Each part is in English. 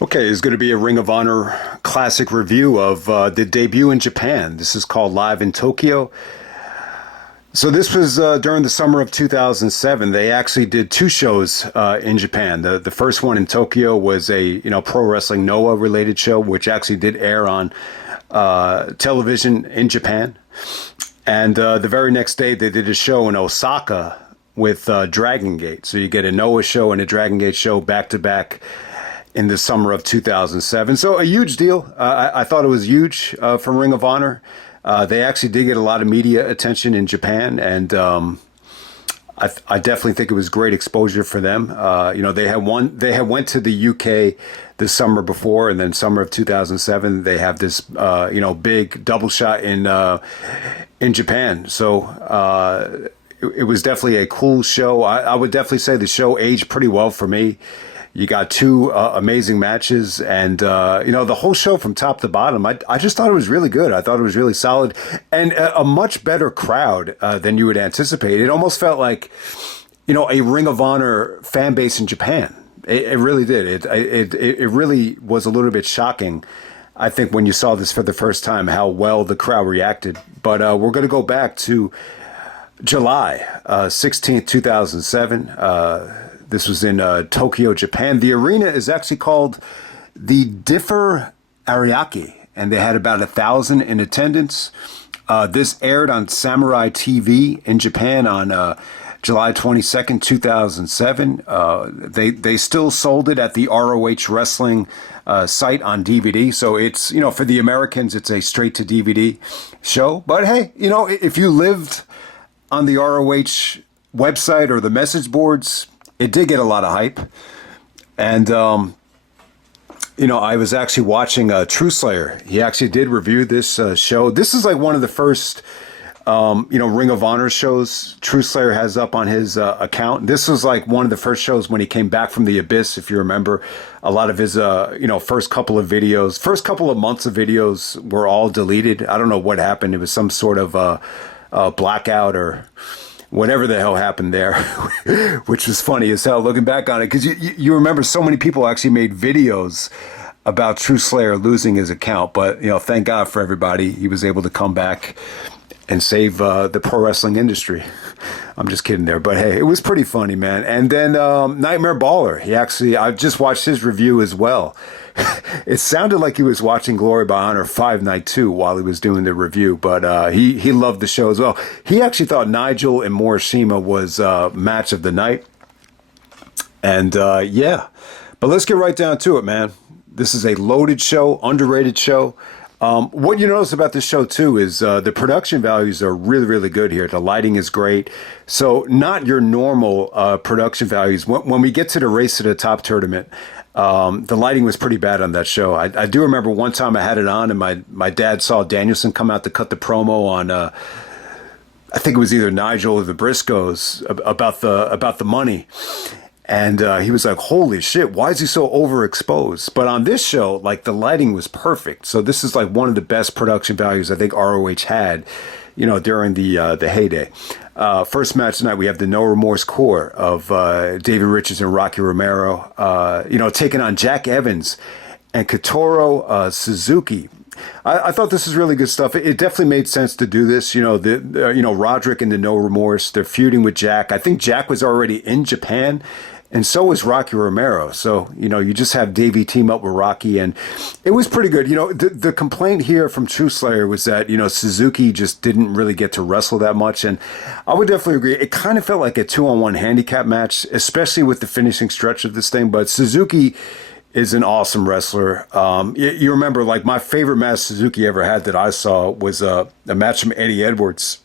Okay, it's going to be a Ring of Honor classic review of the debut in Japan. This is called Live in Tokyo. So this was during the summer of 2007. They actually did two shows in Japan. The first one in Tokyo was a pro wrestling Noah related show, which actually did air on television in Japan. And the very next day, they did a show in Osaka with Dragon Gate. So you get a Noah show and a Dragon Gate show back to back in the summer of 2007. So a huge deal. I thought it was huge from Ring of Honor. They actually did get a lot of media attention in Japan, and I definitely think it was great exposure for them. They had went to the UK the summer before, and then summer of 2007 they have this big double shot in Japan. So it was definitely a cool show. I would definitely say the show aged pretty well for me. You got two amazing matches, and the whole show from top to bottom. I just thought it was really good. I thought it was really solid, and a much better crowd than you would anticipate. It almost felt like, a Ring of Honor fan base in Japan. It really did. It really was a little bit shocking, I think, when you saw this for the first time, how well the crowd reacted. But we're going to go back to July 16th, 2007. This was in Tokyo, Japan. The arena is actually called the Differ Ariake, and they had about 1,000 in attendance. This aired on Samurai TV in Japan on July 22nd, 2007. They still sold it at the ROH Wrestling site on DVD. So it's, for the Americans, it's a straight to DVD show. But hey, if you lived on the ROH website or the message boards, it did get a lot of hype. And, I was actually watching True Slayer. He actually did review this show. This is like one of the first, Ring of Honor shows True Slayer has up on his account. This was like one of the first shows when he came back from the Abyss, if you remember. A lot of his, first couple of months of videos were all deleted. I don't know what happened. It was some sort of blackout or whatever the hell happened there, which was funny as hell looking back on it, because you remember so many people actually made videos about True Slayer losing his account. But thank God for everybody, he was able to come back and save the pro wrestling industry. I'm just kidding there, but hey, it was pretty funny, man. And then Nightmare Baller, I just watched his review as well. It sounded like he was watching Glory by Honor 5 Night 2 while he was doing the review, but he loved the show as well. He actually thought Nigel and Morishima was match of the night. And yeah, but let's get right down to it, man. This is a loaded show, underrated show. What you notice about this show, too, is the production values are really, really good here. The lighting is great. So not your normal production values. When we get to the Race to the Top tournament, the lighting was pretty bad on that show. I do remember one time I had it on, and my dad saw Danielson come out to cut the promo on, I think it was either Nigel or the Briscoes, about the money. And he was like, holy shit, why is he so overexposed? But on this show, like, the lighting was perfect. So this is like one of the best production values I think ROH had, during the heyday. First match tonight, we have the No Remorse Core of Davey Richards and Rocky Romero, taking on Jack Evans and Kotaro Suzuki. I thought this was really good stuff. It definitely made sense to do this. Roderick and the No Remorse, they're feuding with Jack. I think Jack was already in Japan, and so was Rocky Romero. So, you just have Davey team up with Rocky, and it was pretty good. The complaint here from True Slayer was that, Suzuki just didn't really get to wrestle that much. And I would definitely agree. It kind of felt like a 2-on-1 handicap match, especially with the finishing stretch of this thing. But Suzuki is an awesome wrestler. You remember, like, my favorite match Suzuki ever had that I saw was a match from Eddie Edwards.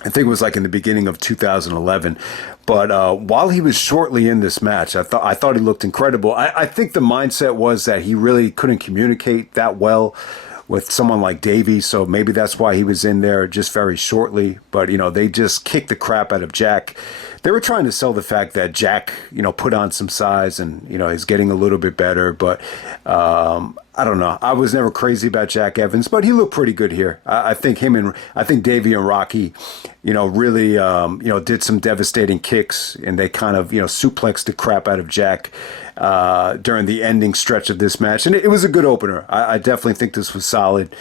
I think it was like in the beginning of 2011. But while he was shortly in this match, I thought he looked incredible. I think the mindset was that he really couldn't communicate that well with someone like Davey, so maybe that's why he was in there just very shortly. But, they just kicked the crap out of Jack. they were trying to sell the fact that Jack, put on some size and, he's getting a little bit better. But I don't know. I was never crazy about Jack Evans, but he looked pretty good here. I think Davey and Rocky, really, did some devastating kicks, and they kind of, suplexed the crap out of Jack during the ending stretch of this match. And it was a good opener. I definitely think this was solid.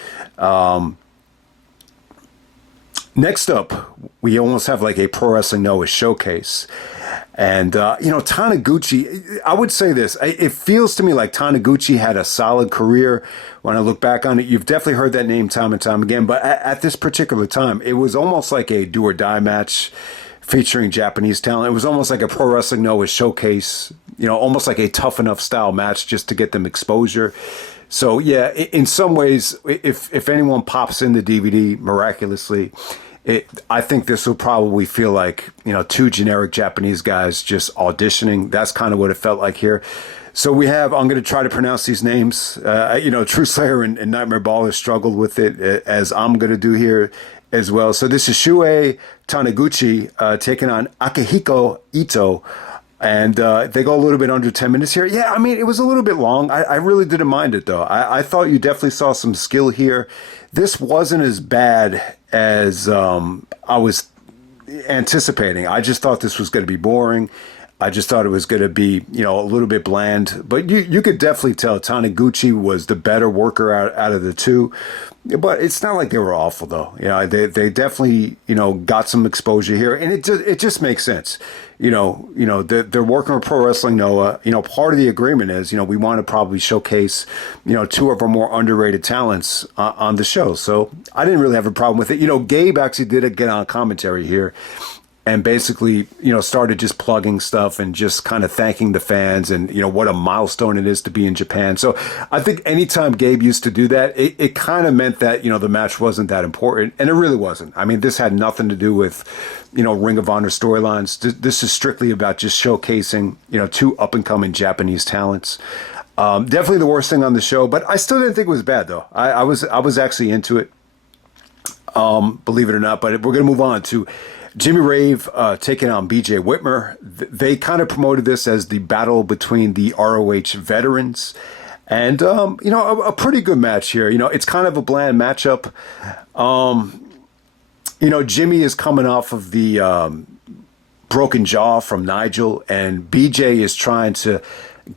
Next up, we almost have like a Pro Wrestling Noah showcase. And, Taniguchi, I would say this. It feels to me like Taniguchi had a solid career. When I look back on it, you've definitely heard that name time and time again. But at this particular time, it was almost like a do or die match featuring Japanese talent. It was almost like a Pro Wrestling Noah showcase, almost like a Tough Enough style match just to get them exposure. So, yeah, in some ways, if anyone pops in the DVD miraculously, I think this will probably feel like, two generic Japanese guys just auditioning. That's kind of what it felt like here. So I'm going to try to pronounce these names. True Slayer and Nightmare Baller struggled with it, as I'm going to do here as well. So this is Shuhei Taniguchi taking on Akhihiko Ito. And they go a little bit under 10 minutes here. Yeah, I mean, it was a little bit long. I really didn't mind it, though. I thought you definitely saw some skill here. This wasn't as bad as I was anticipating. I just thought this was going to be boring. I just thought it was going to be, a little bit bland. But you could definitely tell Taniguchi was the better worker out of the two. But it's not like they were awful, though. They definitely, got some exposure here. And it just makes sense. They're working with Pro Wrestling Noah. Part of the agreement is, we want to probably showcase, two of our more underrated talents on the show. So I didn't really have a problem with it. Gabe actually did get on commentary here and basically, started just plugging stuff and just kind of thanking the fans and, what a milestone it is to be in Japan. So I think anytime Gabe used to do that, it kind of meant that, the match wasn't that important. And it really wasn't. I mean, this had nothing to do with, Ring of Honor storylines. This is strictly about just showcasing, two up-and-coming Japanese talents. Definitely the worst thing on the show, but I still didn't think it was bad, though. I was actually into it, believe it or not. But we're going to move on to Jimmy Rave taking on BJ Whitmer. They kind of promoted this as the battle between the ROH veterans. And, a pretty good match here. It's kind of a bland matchup. Jimmy is coming off of the broken jaw from Nigel, and BJ is trying to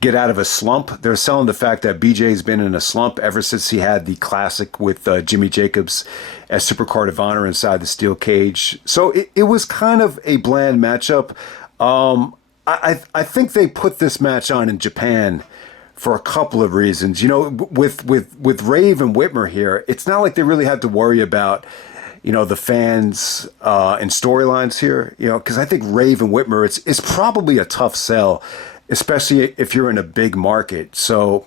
get out of a slump. They're selling the fact that BJ's been in a slump ever since he had the classic with Jimmy Jacobs as Supercard of Honor inside the steel cage. So it was kind of a bland matchup. I think they put this match on in Japan for a couple of reasons. With Rave and Whitmer here, it's not like they really had to worry about the fans and storylines here. Because I think Rave and Whitmer, it's probably a tough sell, especially if you're in a big market. So,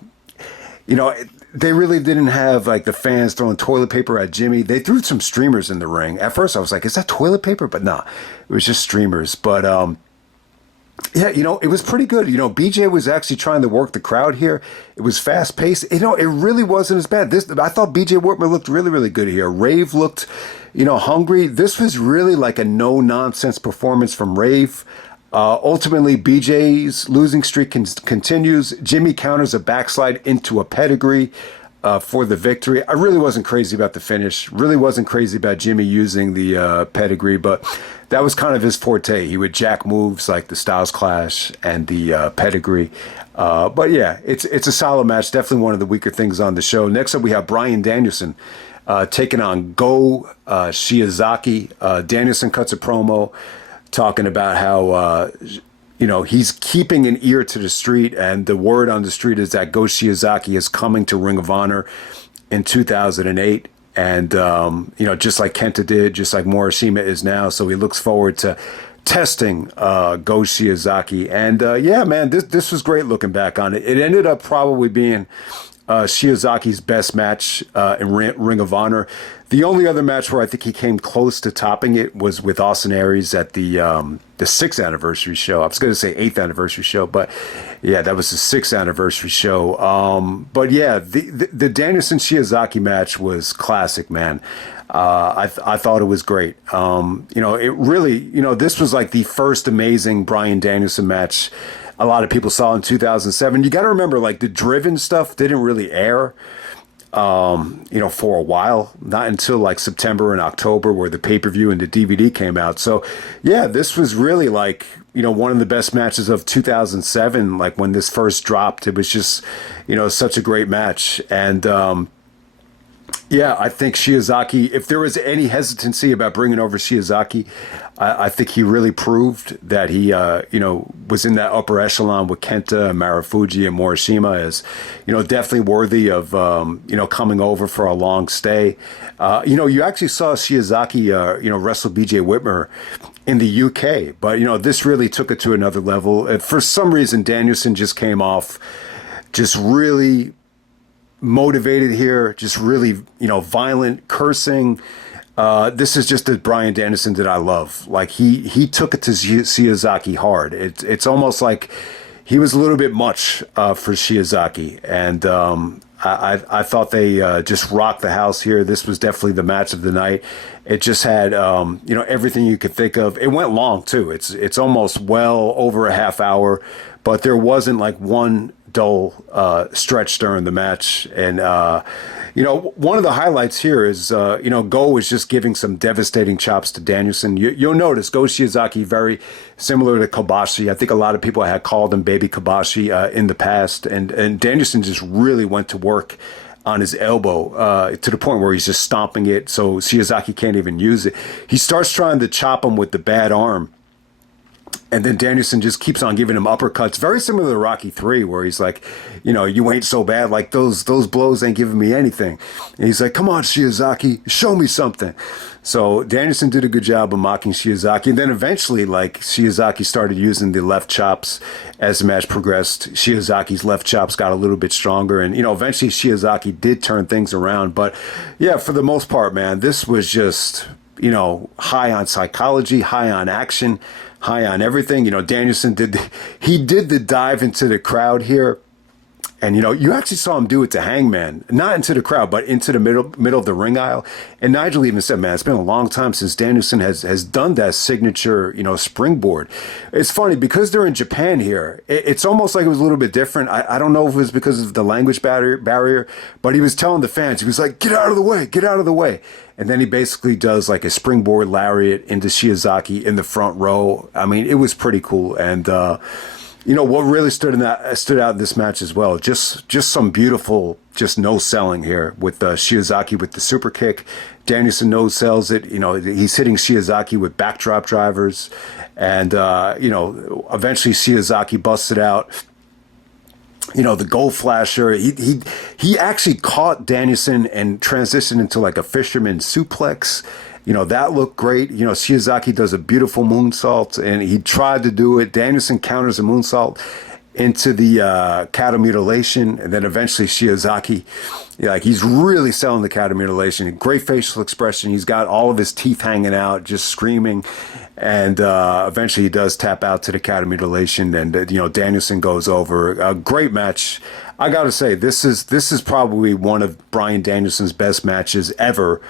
they really didn't have like the fans throwing toilet paper at Jimmy. They threw some streamers in the ring. At first I was like, is that toilet paper? But nah, it was just streamers. But, yeah, it was pretty good. BJ was actually trying to work the crowd here. It was fast paced. It really wasn't as bad. I thought BJ Whitmer looked really, really good here. Rave looked, hungry. This was really like a no nonsense performance from Rave. Ultimately, BJ's losing streak continues. Jimmy counters a backslide into a pedigree for the victory. I really wasn't crazy about the finish. Really wasn't crazy about Jimmy using the pedigree, but that was kind of his forte. He would jack moves like the Styles Clash and the pedigree. But yeah, it's a solid match. Definitely one of the weaker things on the show. Next up, we have Bryan Danielson taking on Go Shiozaki. Danielson cuts a promo talking about how, he's keeping an ear to the street, and the word on the street is that Go Shiozaki is coming to Ring of Honor in 2008. And, just like Kenta did, just like Morishima is now. So he looks forward to testing Go Shiozaki. And, yeah, man, this was great looking back on it. It ended up probably being Shiozaki's best match in Ring of Honor. The only other match where I think he came close to topping it was with Austin Aries at the 6th anniversary show. I was going to say 8th anniversary show, but yeah, that was the 6th anniversary show. But yeah, the Danielson Shiozaki match was classic, man. I thought it was great. It really, this was like the first amazing Bryan Danielson match a lot of people saw in 2007. You got to remember, like, the Driven stuff didn't really air, for a while, not until like September and October, where the pay-per-view and the DVD came out. So yeah, this was really like, one of the best matches of 2007. Like when this first dropped, it was just, such a great match. And, yeah, I think Shiozaki, if there was any hesitancy about bringing over Shiozaki, I think he really proved that he, was in that upper echelon with Kenta and Marufuji and Morishima as, definitely worthy of, coming over for a long stay. You actually saw Shiozaki, wrestle BJ Whitmer in the UK, but, this really took it to another level. And for some reason, Danielson just came off just really motivated here, just really, violent, cursing. This is just the Bryan Danielson that I love. Like he took it to Shiozaki hard. It's almost like he was a little bit much for Shiozaki, and I thought they just rocked the house here. This was definitely the match of the night. It just had everything you could think of. It went long too. It's almost well over a half hour, but there wasn't like one dull stretch during the match. And one of the highlights here is Go is just giving some devastating chops to Danielson. You'll notice Go Shiozaki very similar to Kobashi. I think a lot of people had called him Baby Kobashi in the past, and Danielson just really went to work on his elbow to the point where he's just stomping it so Shiozaki can't even use it. He starts trying to chop him with the bad arm, and then Danielson just keeps on giving him uppercuts, very similar to Rocky 3, where he's like, you ain't so bad, like those blows ain't giving me anything. And he's like, come on, Shiozaki, show me something. So Danielson did a good job of mocking Shiozaki. And then eventually, like, Shiozaki started using the left chops as the match progressed. Shiozaki's left chops got a little bit stronger. And, eventually Shiozaki did turn things around. But yeah, for the most part, man, this was just, high on psychology, high on action, high on everything. Danielson did the dive into the crowd here. And, you actually saw him do it to Hangman, not into the crowd, but into the middle of the ring aisle. And Nigel even said, man, it's been a long time since Danielson has done that signature, springboard. It's funny because they're in Japan here. It's almost like it was a little bit different. I don't know if it was because of the language barrier, but he was telling the fans, he was like, get out of the way, get out of the way. And then he basically does like a springboard lariat into Shiozaki in the front row. I mean, it was pretty cool. And, what really stood out in this match as well, just some beautiful, just no selling here with Shiozaki with the super kick. Danielson no sells it. He's hitting Shiozaki with backdrop drivers, and eventually Shiozaki busts it out. The gold flasher. He actually caught Danielson and transitioned into like a fisherman suplex. That looked great. Shiozaki does a beautiful moonsault, and he tried to do it. Danielson counters a moonsault into the cattle mutilation, and then eventually Shiozaki, he's really selling the cattle mutilation. Great facial expression. He's got all of his teeth hanging out, just screaming, and eventually he does tap out to the cattle mutilation, and Danielson goes over. A great match. I gotta say, this is probably one of Bryan Danielson's best matches ever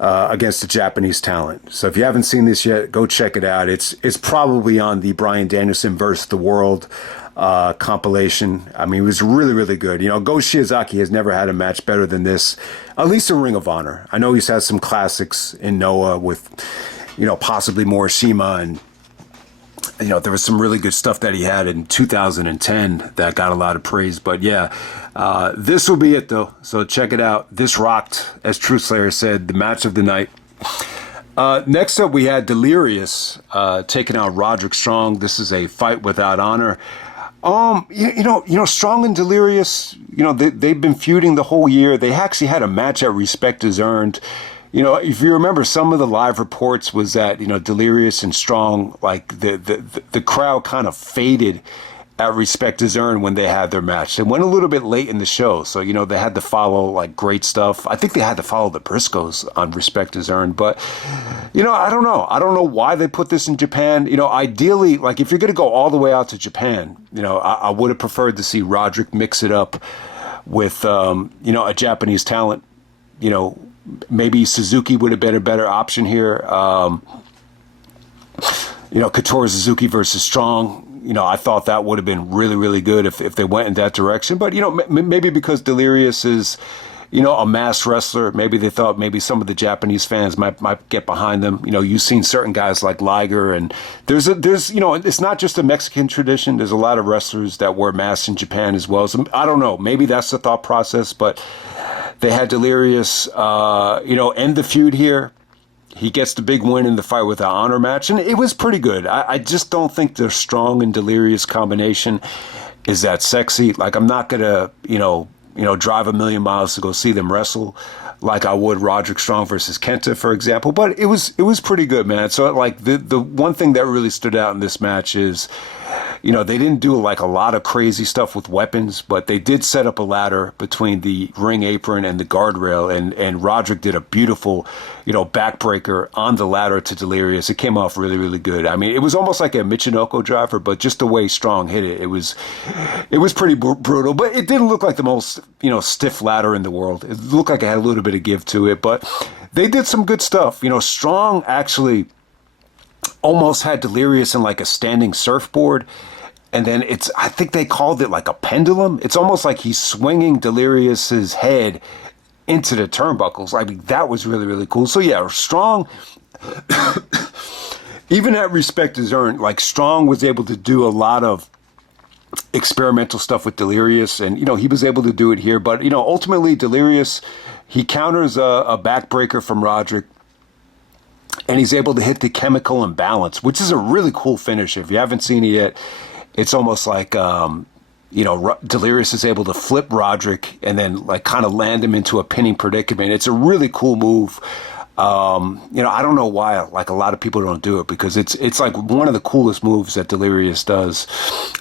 against a Japanese talent. So if you haven't seen this yet, go check it out. It's probably on the Bryan Danielson versus the World compilation. I mean, it was really, really good. Go Shiozaki has never had a match better than this, at least in Ring of Honor. I know he's had some classics in Noah with, possibly Morishima, and there was some really good stuff that he had in 2010 that got a lot of praise. But yeah, this will be it though. So check it out. This rocked, as Truth Slayer said, the match of the night. Next up, we had Delirious taking out Roderick Strong. This is a fight without honor. Strong and Delirious, they've been feuding the whole year. They actually had a match at Respect Is Earned. If you remember, some of the live reports was that, Delirious and Strong, like the crowd kind of faded at Respect is Earned when they had their match. They went a little bit late in the show, so, you know, they had to follow, like, great stuff. I think they had to follow the Briscoes on Respect is Earned, but, you know, I don't know. I don't know why they put this in Japan. You know, ideally, like, if you're going to go all the way out to Japan, you know, I would have preferred to see Roderick mix it up with, you know, a Japanese talent. You know, maybe Suzuki would have been a better option here. You know, Kotaro Suzuki versus Strong. You know, I thought that would have been really, really good if they went in that direction. But, you know, maybe because Delirious is, you know, a mass wrestler, maybe they thought maybe some of the Japanese fans might get behind them. You know, you've seen certain guys like Liger, and there's you know, it's not just a Mexican tradition. There's a lot of wrestlers that wear masks in Japan as well. So I don't know. Maybe that's the thought process, but they had Delirious, you know, end the feud here. He gets the big win in the Fight Without Honor match, and it was pretty good. I just don't think the Strong and Delirious combination is that sexy. Like, I'm not going to, you know, drive a million miles to go see them wrestle like I would Roderick Strong versus Kenta, for example. But it was pretty good, man. So, like, the one thing that really stood out in this match is, you know, they didn't do like a lot of crazy stuff with weapons, but they did set up a ladder between the ring apron and the guardrail, and Roderick did a beautiful, you know, backbreaker on the ladder to Delirious. It came off really, really good. I mean, it was almost like a Michinoko driver, but just the way Strong hit it, it was pretty brutal, but it didn't look like the most, you know, stiff ladder in the world. It looked like it had a little bit of give to it, but they did some good stuff. You know, Strong actually almost had Delirious in like a standing surfboard, and then I think they called it like a pendulum. It's almost like he's swinging Delirious's head into the turnbuckles. I mean, that was really, really cool. So yeah, Strong, even at Respect is Earned, like, Strong was able to do a lot of experimental stuff with Delirious, and, you know, he was able to do it here. But, you know, ultimately Delirious, he counters a backbreaker from Roderick, and he's able to hit the chemical imbalance, which is a really cool finish. If you haven't seen it yet, it's almost like, you know, Delirious is able to flip Roderick and then, like, kind of land him into a pinning predicament. It's a really cool move. You know, I don't know why, like, a lot of people don't do it, because it's like one of the coolest moves that Delirious does.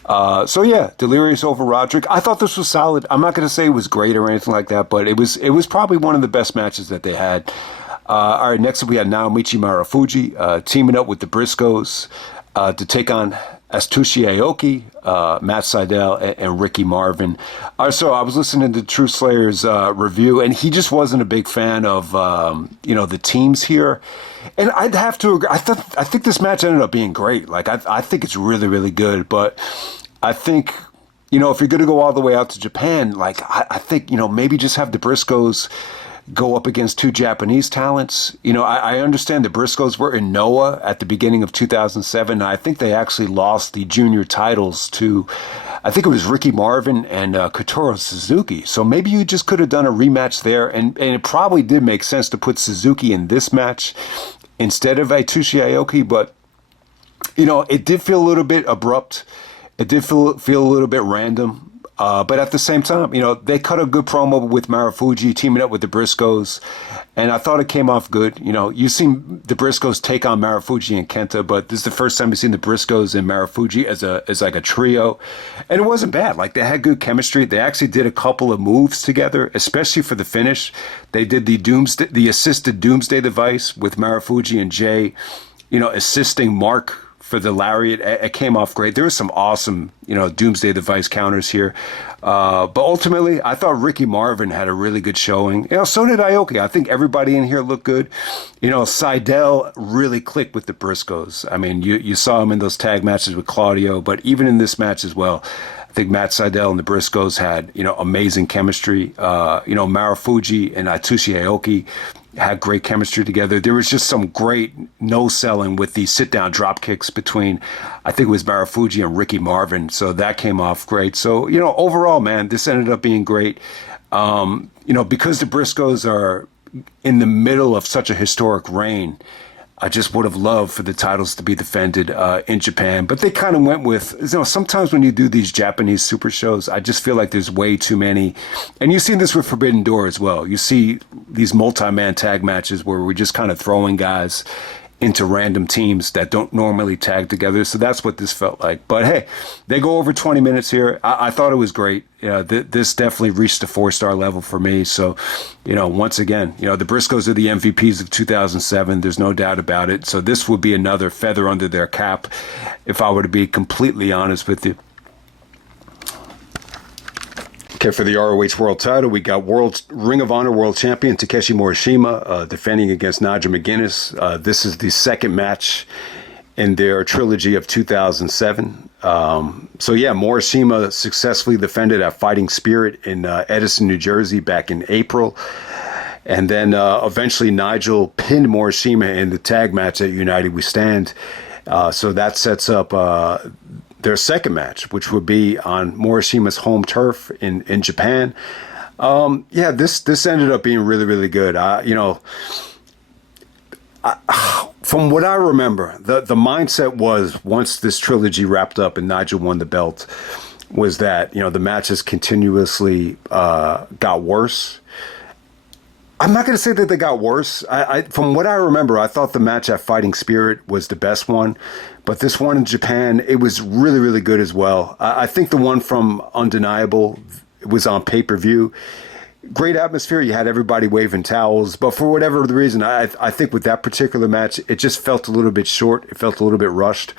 So yeah, Delirious over Roderick. I thought this was solid. I'm not going to say it was great or anything like that, but it was probably one of the best matches that they had. All right, next up we had Naomichi Marufuji teaming up with the Briscoes to take on Atsushi Aoki, Matt Sydal, and Ricky Marvin. So I was listening to True Slayer's review, and he just wasn't a big fan of, you know, the teams here. And I'd have to agree. I think this match ended up being great. Like, I think it's really, really good. But I think, you know, if you're going to go all the way out to Japan, like, I think, you know, maybe just have the Briscoes go up against two Japanese talents. You know, I understand the Briscoes were in Noah at the beginning of 2007. I think they actually lost the junior titles to, I think it was Ricky Marvin and Kotaro Suzuki. So maybe you just could have done a rematch there. And it probably did make sense to put Suzuki in this match instead of Atsushi Aoki. But, you know, it did feel a little bit abrupt. It did feel a little bit random. But at the same time, you know, they cut a good promo with Marufuji teaming up with the Briscoes, and I thought it came off good. You know, you've seen the Briscoes take on Marufuji and Kenta, but this is the first time you've seen the Briscoes and Marufuji as like a trio, and it wasn't bad. Like, they had good chemistry. They actually did a couple of moves together, especially for the finish. They did the assisted Doomsday device with Marufuji and Jay, you know, assisting Mark for the lariat. It came off great. There was some awesome, you know, Doomsday device counters here. But ultimately, I thought Ricky Marvin had a really good showing. You know, so did Aoki. I think everybody in here looked good. You know, Sydal really clicked with the Briscoes. I mean, you saw him in those tag matches with Claudio, but even in this match as well, I think Matt Sydal and the Briscoes had, you know, amazing chemistry. You know, Marufuji and Atsushi Aoki had great chemistry together. There was just some great no-selling with the sit-down drop kicks between, I think it was Marufuji and Ricky Marvin. So that came off great. So, you know, overall, man, this ended up being great. You know, because the Briscoes are in the middle of such a historic reign, I just would have loved for the titles to be defended in Japan. But they kind of went with, you know, sometimes when you do these Japanese super shows, I just feel like there's way too many. And you've seen this with Forbidden Door as well. You see these multi-man tag matches where we're just kind of throwing guys into random teams that don't normally tag together. So that's what this felt like. But hey, they go over 20 minutes here. I thought it was great. This definitely reached the 4-star level for me. So, once again, the Briscoes are the MVPs of 2007. There's no doubt about it. So this would be another feather under their cap, if I were to be completely honest with you. Okay, for the ROH World title, we got Ring of Honor World Champion Takeshi Morishima defending against Nigel McGuinness. This is the second match in their trilogy of 2007. Morishima successfully defended at Fighting Spirit in Edison, New Jersey back in April. And then eventually Nigel pinned Morishima in the tag match at United We Stand. So that sets up their second match, which would be on Morishima's home turf in Japan. This ended up being really, really good. From what I remember, the mindset was, once this trilogy wrapped up and Nigel won the belt, was that, the matches continuously got worse. I'm not going to say that they got worse. From what I remember, I thought the match at Fighting Spirit was the best one. But this one in Japan, it was really, really good as well. I think the one from Undeniable was on pay-per-view. Great atmosphere. You had everybody waving towels. But for whatever the reason, I think with that particular match, it just felt a little bit short. It felt a little bit rushed.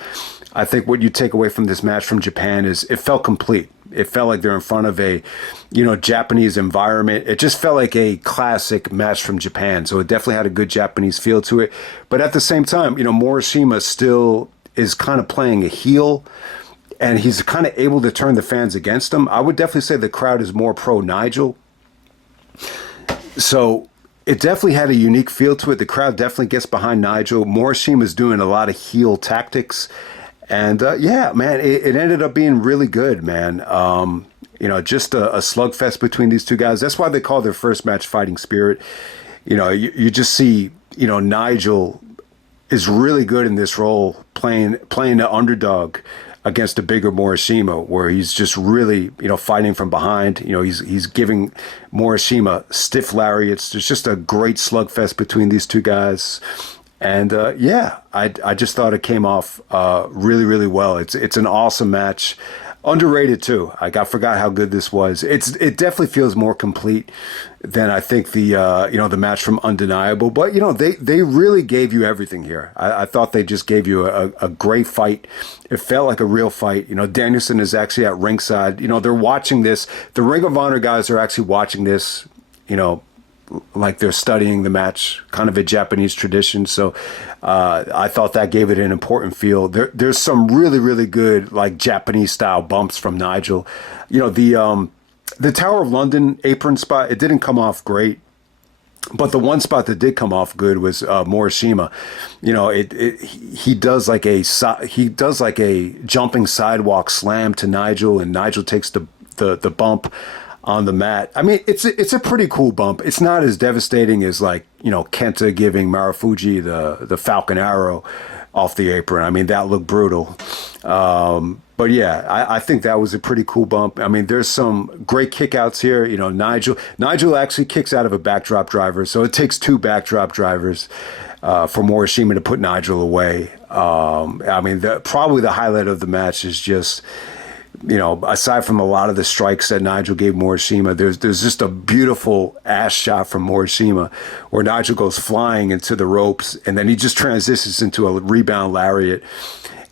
I think what you take away from this match from Japan is it felt complete. It felt like they're in front of a, Japanese environment. It just felt like a classic match from Japan. So it definitely had a good Japanese feel to it. But at the same time, Morishima still is kind of playing a heel, and he's kind of able to turn the fans against him. I would definitely say the crowd is more pro Nigel. So it definitely had a unique feel to it. The crowd definitely gets behind Nigel. Morishima's doing a lot of heel tactics. And it ended up being really good, man. Just a slugfest between these two guys. That's why they call their first match Fighting Spirit. You just see, Nigel is really good in this role, playing the underdog against a bigger Morishima, where he's just really, fighting from behind. He's giving Morishima stiff lariats. There's just a great slugfest between these two guys. And I just thought it came off really, really well. It's an awesome match. Underrated too. I forgot how good this was. It definitely feels more complete than I think the match from Undeniable. But they really gave you everything here. I thought they just gave you a great fight. It felt like a real fight. Danielson is actually at ringside. They're watching this. The Ring of Honor guys are actually watching this. Like they're studying the match, kind of a Japanese tradition. So I thought that gave it an important feel. There's some really, really good like Japanese style bumps from Nigel. The Tower of London apron spot, it didn't come off great. But the one spot that did come off good was Morishima. He does like a jumping sidewalk slam to Nigel, and Nigel takes the bump on the mat. I mean, it's a pretty cool bump. It's not as devastating as Kenta giving Marufuji the Falcon Arrow off the apron. I mean, that looked brutal. But yeah, I think that was a pretty cool bump. I mean, there's some great kickouts here. Nigel actually kicks out of a backdrop driver, so it takes two backdrop drivers for Morishima to put Nigel away. Probably the highlight of the match is just, aside from a lot of the strikes that Nigel gave Morishima, there's just a beautiful ass shot from Morishima where Nigel goes flying into the ropes, and then he just transitions into a rebound lariat,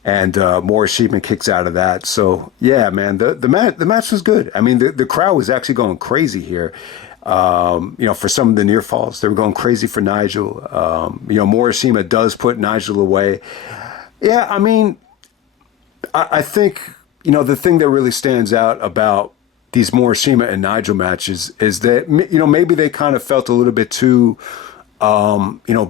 and Morishima kicks out of that. So yeah, man, the match was good. I mean, the crowd was actually going crazy here. For some of the near falls, they were going crazy for Nigel. Morishima does put Nigel away. Yeah, I mean, I think, the thing that really stands out about these Morishima and Nigel matches is that, maybe they kind of felt a little bit too,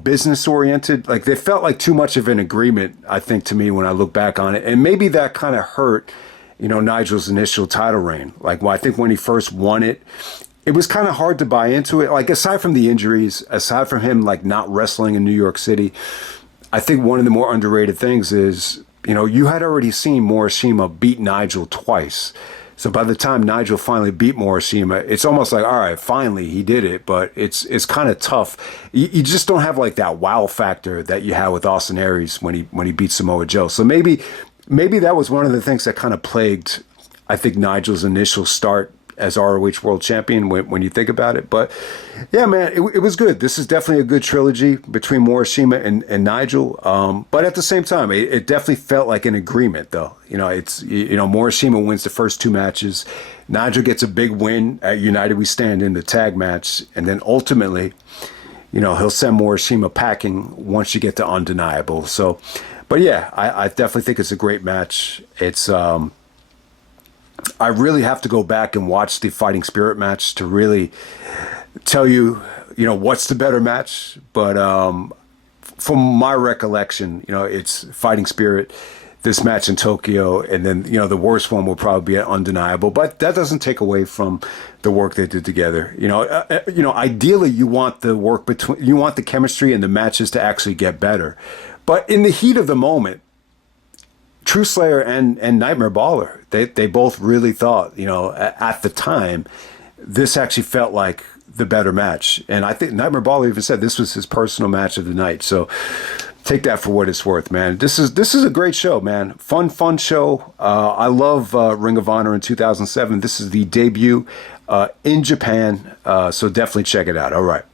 business oriented. Like they felt like too much of an agreement, I think, to me when I look back on it. And maybe that kind of hurt, Nigel's initial title reign. Like, I think when he first won it, it was kind of hard to buy into it. Like, aside from the injuries, aside from him, like, not wrestling in New York City, I think one of the more underrated things is, you had already seen Morishima beat Nigel twice. So by the time Nigel finally beat Morishima, it's almost like, all right, finally he did it. But it's kind of tough. You just don't have like that wow factor that you had with Austin Aries when he beat Samoa Joe. So maybe that was one of the things that kind of plagued, I think, Nigel's initial start as ROH World Champion when you think about it. But yeah, man, it was good. This is definitely a good trilogy between Morishima and Nigel. But at the same time, it definitely felt like an agreement, though. Morishima wins the first two matches. Nigel gets a big win at United We Stand in the tag match. And then ultimately, he'll send Morishima packing once you get to Undeniable. So, but yeah, I definitely think it's a great match. It's, I really have to go back and watch the Fighting Spirit match to really tell you, what's the better match. But from my recollection, it's Fighting Spirit, this match in Tokyo, and then, the worst one will probably be Undeniable. But that doesn't take away from the work they did together. Ideally, you want the work you want the chemistry and the matches to actually get better. But in the heat of the moment, True Slayer and Nightmare Baller, they both really thought, at the time, this actually felt like the better match. And I think Nightmare Baller even said this was his personal match of the night. So take that for what it's worth, man. This is a great show, man. Fun show. I love Ring of Honor in 2007. This is the debut in Japan. So definitely check it out. All right.